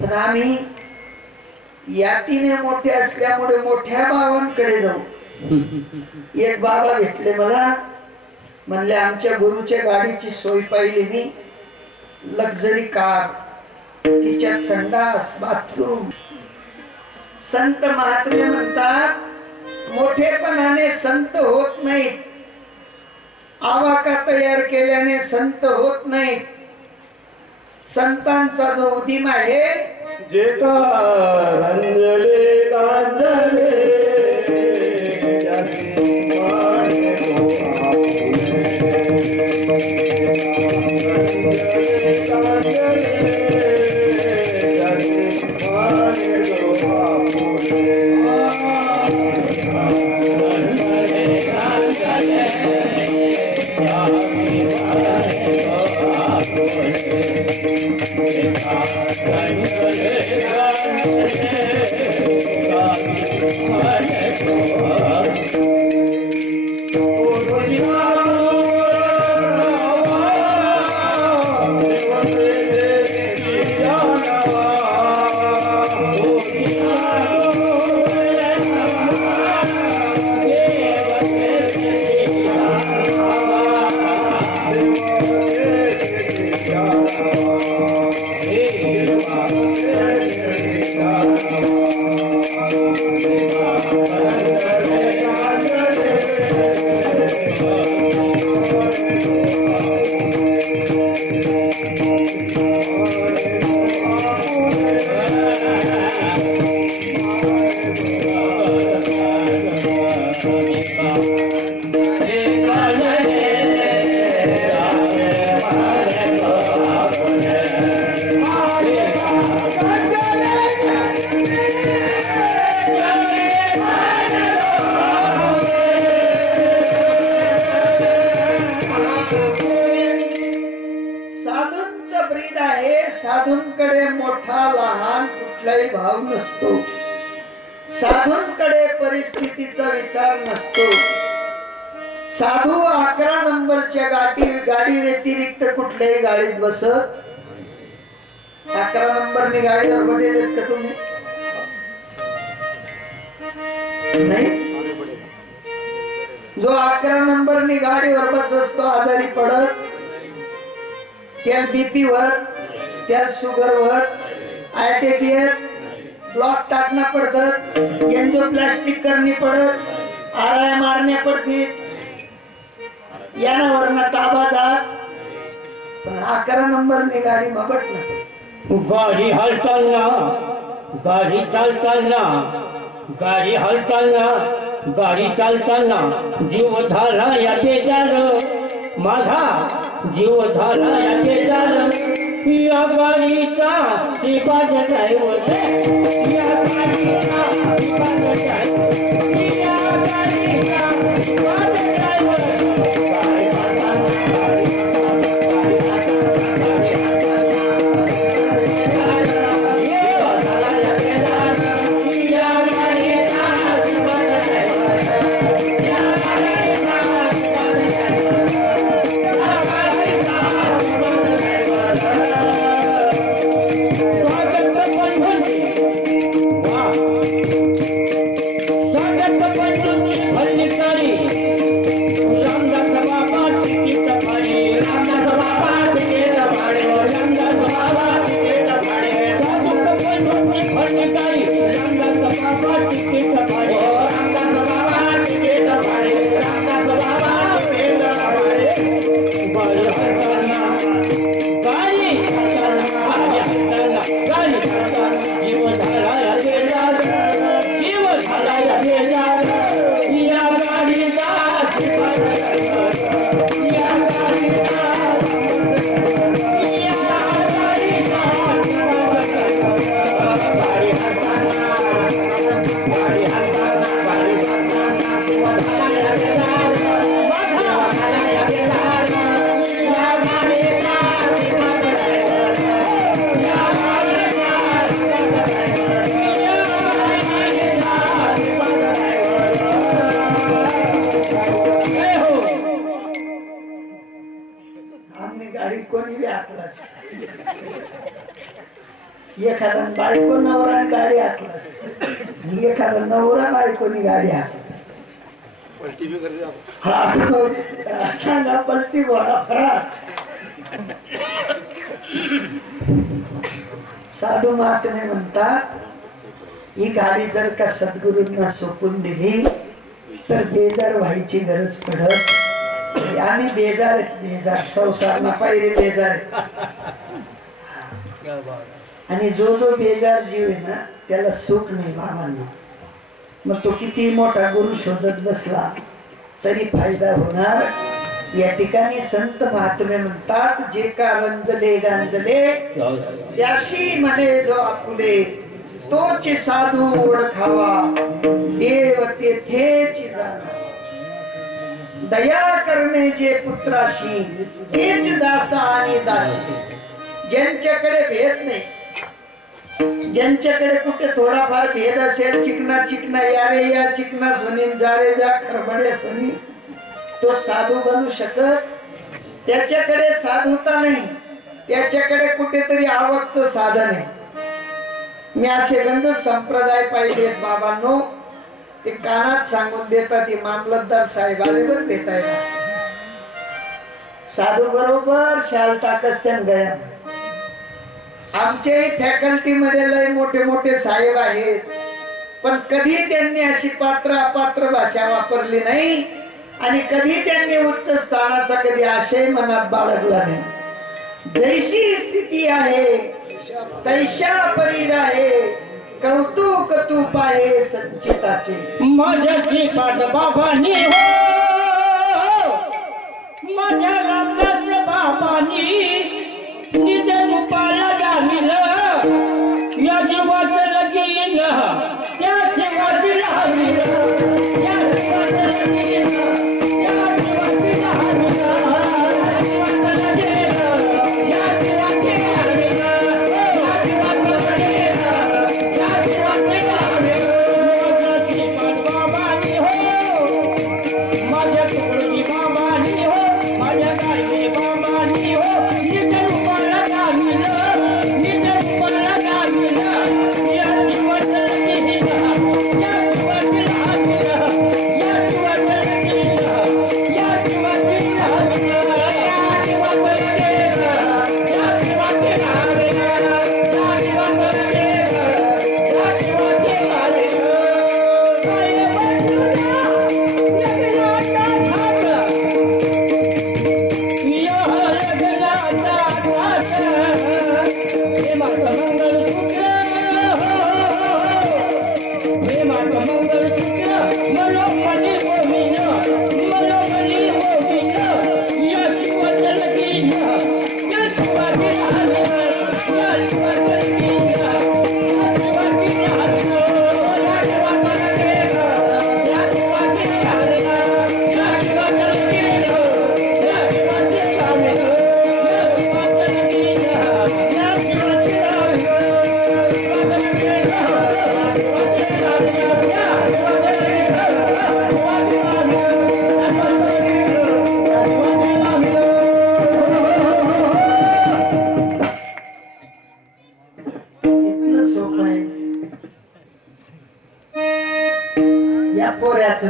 पण आम्ही यातीने मोठे असल्यामुळे मोठ्या बाबांकडे जाऊ. एक बाबा भेटले मला, म्हणले आमच्या गुरुच्या गाडीची सोय पाहिली मी, लक्झरी कार, तिच्यात संडास बाथरूम. संत महात्मे म्हणतात मोठेपणाने संत होत नाहीत, आवाका तयार केल्याने संत होत नाहीत. संतांचा जो उदीम आहे जेका रंजले गांजले साधूंकडे मोठा लहान कुठलाही भाव नसतो. साधूंकडे परिस्थितीचा विचार नसतो. साधू 11 नंबरच्या गाडी व्यतिरिक्त कुठल्याही गाडीत बसत. 11 नंबरनी गाडीवर बसलेत का तुम्ही? नाही. जो 11 नंबरनी गाडीवर बसत तो आजारी पडत, त्या बीपी वर, त्या शुगर वर अटॅक येत, ब्लॉक टाकना पडत, एंजियोप्लास्टिक करनी पडत, आराय मारण्या पडतील, यानावरना ताबा जात. पण 11 नंबरनी गाडी मगट ना. गाडी हलताना, गाडी चालताना, गाडी हलताना, गाडी चालताना जीव झाला या बेजार, माझा जीव झाला या बेजार. या गाडीचा दिपाज ड्रायव्हर, या गाडीचा दिपाज ड्रायव्हर, या गाडीचा दिपाज ड्रायव्हर. एखादा बायको नवराने गाडी हाकलास, एखादा नवरा बायकोनी गाडी हाकलास, हा सांगा पलटी घोडा फरार. साधू महात्मे म्हणतात ही गाडी जर का सद्गुरूंना सोपून दिली तर बेजार व्हायची गरज पडत. आम्ही बेजार आहेत, बेजार संसार ना पाहिजे बेजार आहेत. आणि जो जो बेजार जीव आहे ना त्याला सुख नाही बाबांना. मग तो किती मोठा गुरु शोधत बसला तरी फायदा होणार. या ठिकाणी संत महात्मे म्हणतात जे का रंजले गांजले त्याशी म्हणे जो आपुले, तोच साधू ओळखावा देव तेथेच जाणा. दया करणे जे पुत्राशी तेच दासा आणि दासी. ज्यांच्याकडे भेद नाही, ज्यांच्याकडे कुठे थोडाफार भेद असेल, चिकना चिकना या रे या, चिकना सोनी जा रे जा, खरबडे सोनी, तो साधू बनू शकत. त्याच्याकडे साधुता नाही, त्याच्याकडे कुठेतरी आवकचं साधन आहे. मी असे गंज संप्रदाय पाहिजेत बाबांनो, ते कानात सांगून देतात. मामलतदार साहेब आले बर भेटायला, साधू बरोबर शाल टाकस त्यान गया. आमच्याही फॅकल्टी मध्ये लय मोठे मोठे साहेब आहेत, पण कधी त्यांनी अशी पात्र अपात्र भाषा वापरली नाही आणि कधी त्यांनी उच्च स्थानाचा कधी आशय मनात बाळगला नाही. जैशी स्थिती आहे तैशा परी आहे, कौतुक तू पाहे संचिताचे. माझ्या श्रीपाद बाबांनी हो, माझ्या रामदास बाबांनी निज रूपाला दामिलं. या जीवाचं लगीन त्या जीवाची लाविलं, या जीवाचं लगीन त्या जीवाची लाविलं,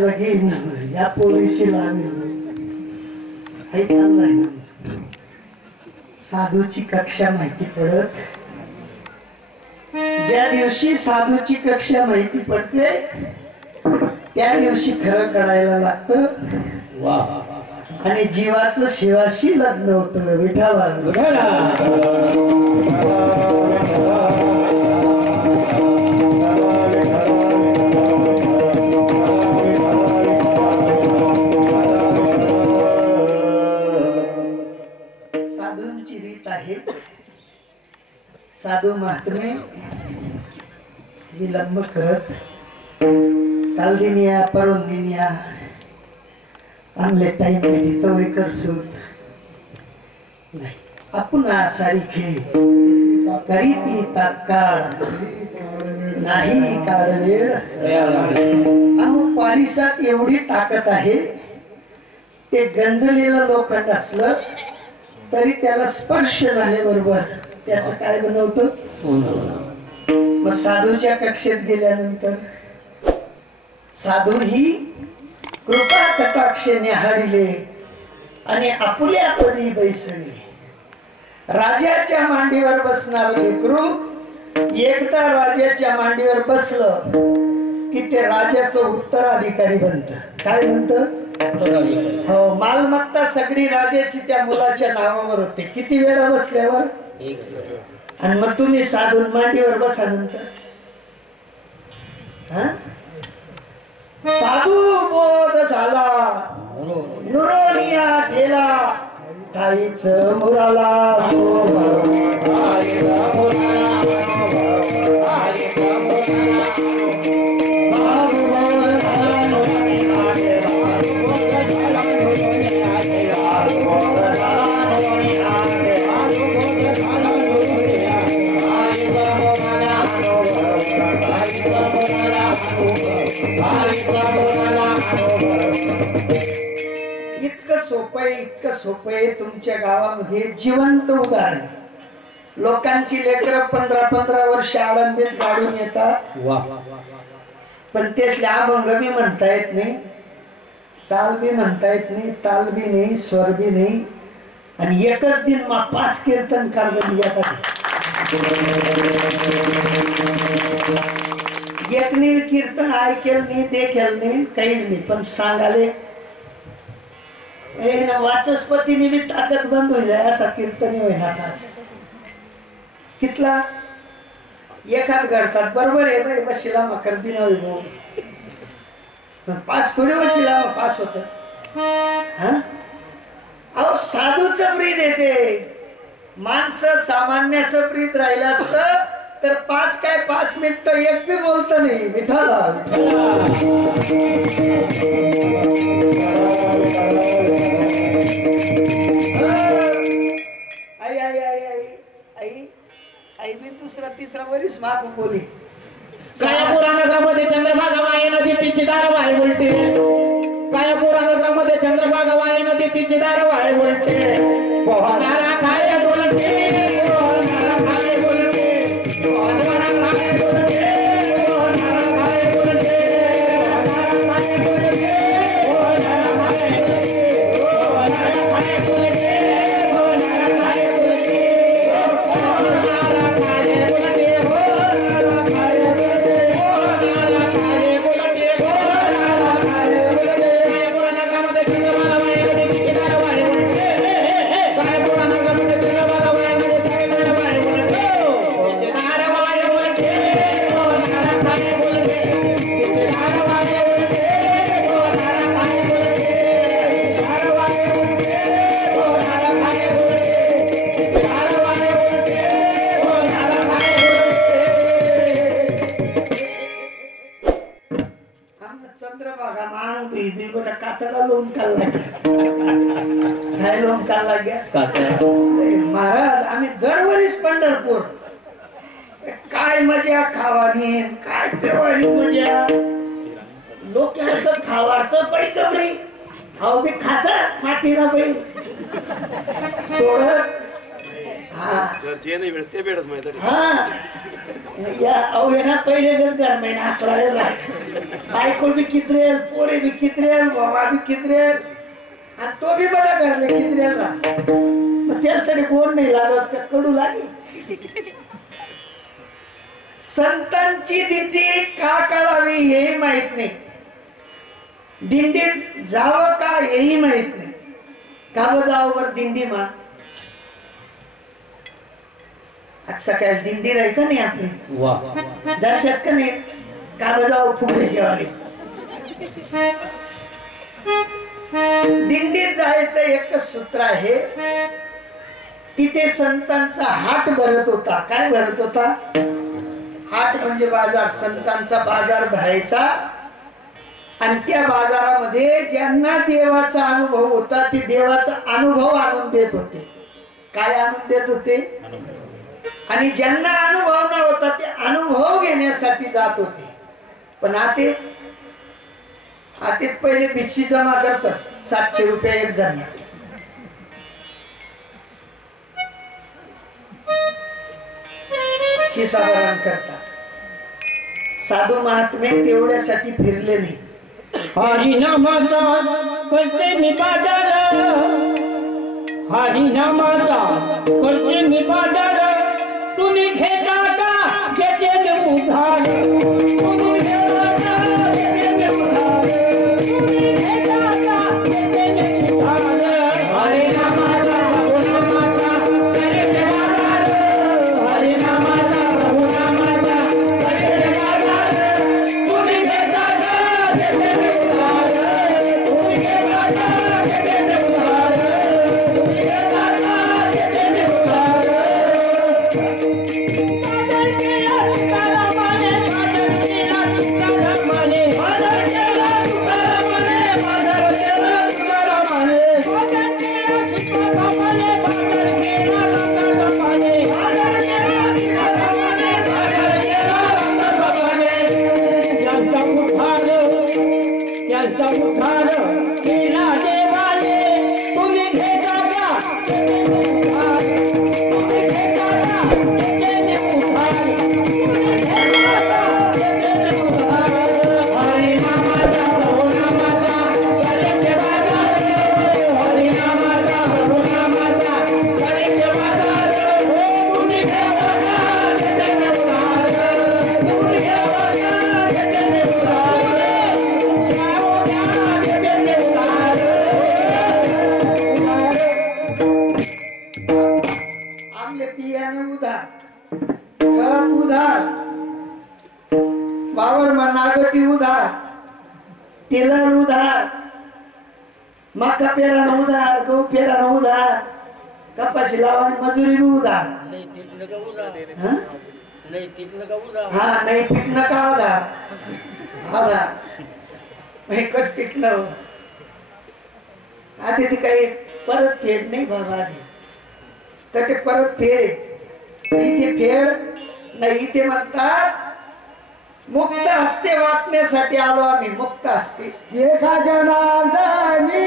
लगीन या पोरीशी लावली. साधूची कक्षा माहिती पडत. ज्या दिवशी साधूची कक्षा माहिती पडते त्या दिवशी खरं कळायला लागतं. आणि जीवाचं शिवाशी लग्न होतं. विठाला साधूंची रीत आहे. साधू महात्मे विलंब करत काल दिनिया परून दिनिया आमले टाइम भेटी तो करसूत नाही. आपण सारिखे करीती तात्काळ नाही काळ वेळ. अमुक पारिसात एवढी ताकद आहे. ते गंजलेलं लोखंड असलं तरी त्याला स्पर्श झाल्याबरोबर त्याचं काय बनवतं. साधूच्या कक्षेत गेल्यानंतर साधू ही कृपा कटाक्षे न्याहाळिले आणि आपुल्या पदी बैसले. राजाच्या मांडीवर बसणार लेकरू एकदा राजाच्या मांडीवर बसलं की ते राजाचं उत्तराधिकारी बनत. काय म्हणत? हो, मालमत्ता सगळी राजाची त्या मुलाच्या नावावर होते. किती वेळा बसल्यावर? आणि मग तुम्ही साधून मांडीवर बसा नंतर साधू बोध झाला नुरोनिया ठेला ताईच मुराला इतकं सोपं आहे. तुमच्या गावामध्ये जिवंत उदाहरण. लोकांची लेकरं 15-15 वर्ष आळंदीत गाडून येतात, पण तेच अभंग बी म्हणता येत नाही, चाल बी म्हणता येत नाही, ताल बी नाही, स्वर बी नाही. आणि एकच दिन 5 कीर्तनकार बनी येतात. एकने कीर्तन ऐकेल नाही, देखेल नाही, काहीच नाही, पण सांगाले वाचस्पतीने बी ताकद बंद होईल असा कीर्तनी होईना. कितला एखाद घडतात बरोबर आहे बाई. बशीला मकर दिन होई 5 थोडे वशिला 5 होत. अहो साधूचं प्रीत येते. माणसं सामान्याचं प्रीत राहिलं असतं तर 5 मिनिटं एक बी बोलत नाही. विठाला आई आई आई आई आई आई बी 2-3 वरीस माग बोली. काय पुराणामध्ये चंद्रभागा वाय नदी तिची दार वाय उलटी. काय पुराणामध्ये चंद्रभागा वाय नदी तिची दार वाय उलटी. पोहणारा काय बोलते, पोहणारा काय बोलते, पोहणारा काय बोलते, पोहणारा काय बोलते, पोहणारा काय बोलते, पोहणारा काय बोलते, पोहणारा काय बोलते, पोहणारा काय बोलते, पोहणारा काय बोलते, पोहणारा काय बोलते, पोहणारा काय बोलते, पोहणारा काय बोलते. काय पुराणामध्ये चंद्रभागा वाय नदी तिची दार वाय उलटी. काय पुराणामध्ये चंद्रभागा वाय नदी तिची दार वाय उलटी. तिची दार वाय उलटी, पोहणारा काय बोलते, तिची दार वाय उलटी, पोहणारा काय बोलते, दार वाय उलटी, पोहणारा काय बोलते, दार वाय उलटी, पोहणारा काय बोलते. चंद्रभागा मांग तुझी बेटा कातडा लोन काढला काय लोन काढला महाराज. आम्ही दरवर्षीच पंढरपूर काय मजा खावानी काय पेवानी मजा. लोक असं खावाडतं पैसे बरी खाऊ बी खातात मातीला बाई सोडत. हा या अवघ्या पहिले घर महिना आकला बायको बी कितरेल, पोरे बी कितरेल, बाबा बी कितरेल आणि तो बी बडा घरले कितरेल राहत. मग त्याला तरी गोड नाही लागत का कडू लागे. संतांची दिंडी का काढावी हेही माहित नाही. दिंडीत जावं का हेही माहित नाही. का जावं दिंडी मा आज सकाळी दिंडी राही का नाही आपली जाशात का नाही. का जावं फुगडे घेवाले. दिंडीत जायचं एकच सूत्र आहे. तिथे संतांचा हाट भरत होता. काय भरत होता? हाट म्हणजे बाजार. संतांचा बाजार भरायचा आणि त्या बाजारामध्ये ज्यांना देवाचा अनुभव होता ते देवाचा अनुभव आणून देत होते. काय आणून देत होते? आणि ज्यांना अनुभव न होता ते अनुभव घेण्यासाठी जात होते. पण आतीत पहिले भिशी जमा करतात 700 रुपये एक जण. खिसा भरण करतात. साधू महात्मे तेवढ्यासाठी फिरले नाही. हरिनामाचा करते मी बाजार, हरिनामाचा करते मी बाजार, तुम्ही घेता का घेते मी उधार, तुम्ही घेता का घेते मी उधार, तुम्ही घेता का घेते मी उधार. हरिनामाचा प्रभुनामाचा करते बाजार, हरिनामाचा प्रभुनामाचा करते बाजार, तुम्ही घेता का घेते मी उधार, तुम्ही घेता का घेते मी उधार, तुम्ही घेता का घेते मी उधार. बाजार केला तुकारामाने, बाजार केला तुकारामाने, बाजार केला तुकारामाने, बाजार केला तुकारामाने, बाजार केला तुकारामाने, बाजार केला तुकारामाने, बाजार केला तुकारामाने, बाजार केला तुकारामाने. त्यांचा उद्धार केला देवाने, तुम्ही घेता का उद्धार, तुम्ही घेता का घेते मी उद्धार, तुम्ही घेता का घेते मी उद्धार. हरिनामाचा प्रभुनामाचा करते बाजार, हरिनामाचा प्रभुनामाचा करते बाजार, तुम्ही घेता का घेते मी उद्धार, तुम्ही घेता का घेते मी उद्धार. आपले बियाणं उधार, खत उधार, वावरमा नागटी उधार, टेलर उधार, मका पेरानं उधार, गहू पेरानं उधार, कपाशी लावानी मजुरी बी उधार. हं? हा नाही पिकणं का उधार, आधार नाही कट पिकणं. आधी ती काही परत फेड नाही बाबा, आधी तर ते परत फेड आहे. इथे फेड नाही, इथे म्हणतात मुक्त हस्ते वाटण्यासाठी आलो आम्ही, मुक्त हस्ते. एका जनार्दनी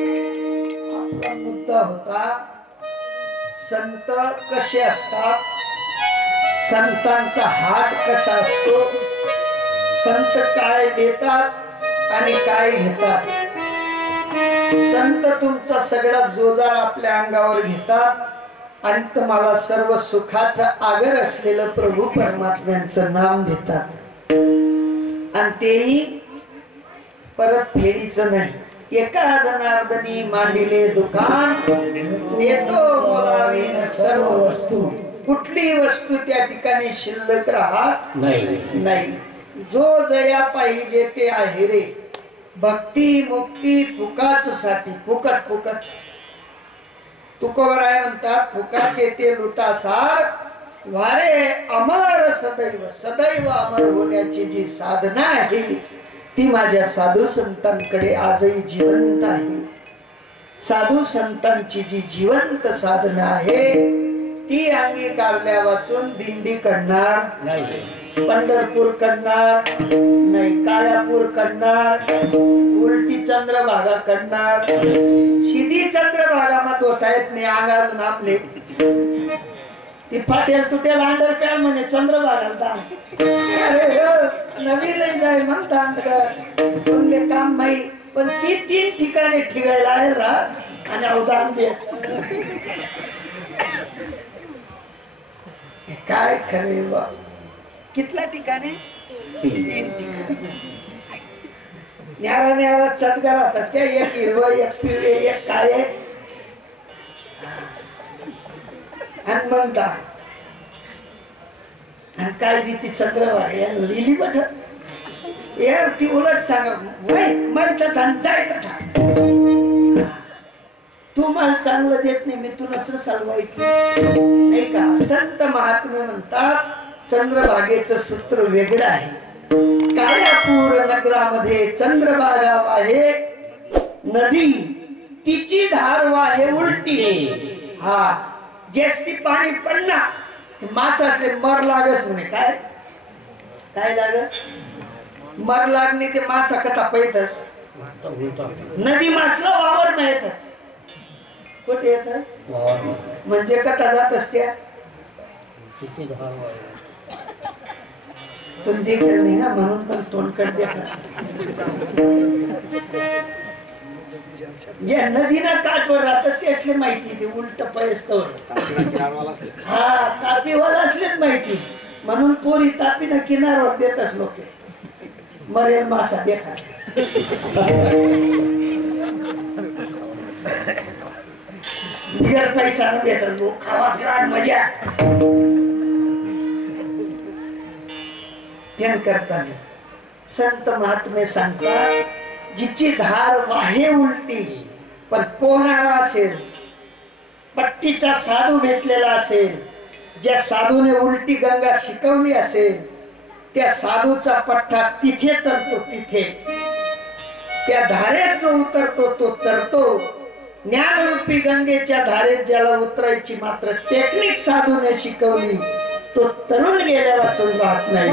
आपला मुद्दा होता संत कसे असतात, संतांचा हाट कसा असतो, संत काय देतात आणि काय घेतात. संत तुमचा सगळा जोजार आपल्या अंगावर घेतात आणि तुम्हाला सर्व सुखाचा आगर असलेलं प्रभू परमात्म्यांचं नाम देतात आणि तेही परत फेडीचं नाही. एका जनार्दनी मांडिले दुकान, येतो मोलावीन सर्व वस्तू. कुठली वस्तू त्या ठिकाणी शिल्लक राहत नाही. जो जया पाहिजे ते आहे रे, भक्ती मुक्ती फुकाच साठी, फुकट फुकट. तुकोबराय म्हणतात फुकाचे ते लुटासार, वारे अमर सदैव. सदैव अमर होण्याची जी साधना आहे ती माझ्या साधू संतांकडे आजही जिवंत आहे. साधू संतांची जी जिवंत साधना आहे ती अंगीकारल्या वाचून दिंडी करणार नाही. पंढरपूर कडणार नाही, कायापूर कडणार, उलटी चंद्रभागा कडणार, शिधी चंद्रभागा मध्ये होता येत नाही अंगाज नामले ती फाटेल तुटेल अंडर पॅन म्हणे चंद्रभागाला दान अरे नवीन नाही जाय मग दान कर काम नाही पण ती 3 ठिकाणी ठिकायला आहे राज आणि अवदान दे काय खरे बा कितल्या ठिकाणी 3 ठिकाणी न्यारा न्यारा चदगा राहतात त्या एक हिरवं एक पिवळे एक काळे आणि मग दान आणि काय ती चंद्रभागा लिहिली बठ यार ती उलट सांगा वय माहित जाय कथा तू मला चांगलं देत नाही मी तुला वाईट नाही का. संत महात्मे म्हणतात चंद्रभागेचं सूत्र वेगळं आहे. कायापूर नगरामध्ये चंद्रभागा वाहे नदी तिची धार वाहे उलटी. हा जेस्ती पाणी पडणार मास असले मर लागस म्हणे काय काय लागस मर लागणे ते मासा कथा पैतच नदी मासला वावर मिळतच कुठे येत म्हणजे कथा जात असत्या पण देखील नाही ना म्हणून पण तोंडकड देतात जे नदीना काठवर राहतात ते असले माहिती ते उलट पैस्तवर हा तापीवाला असलेच माहिती म्हणून पोरी तापीनं किनाऱ्यावर देतच लोक मरेल मासा देखा बिगर पैसा न भेटल खावा फिरा मजा त्यान करताना संत महात्मे सांगतात जिची धार वाहे उलटी पण पोहणारा असेल पट्टीचा साधू भेटलेला असेल ज्या साधूने उलटी गंगा शिकवली असेल त्या साधूचा पट्टा तिथे तरतो तिथे त्या धारेत जो उतरतो तो तरतो. ज्ञानरूपी गंगेच्या धारेत ज्याला उतरायची मात्र टेक्निक साधूने शिकवली तो तरुण गेल्या वाचून राहत नाही.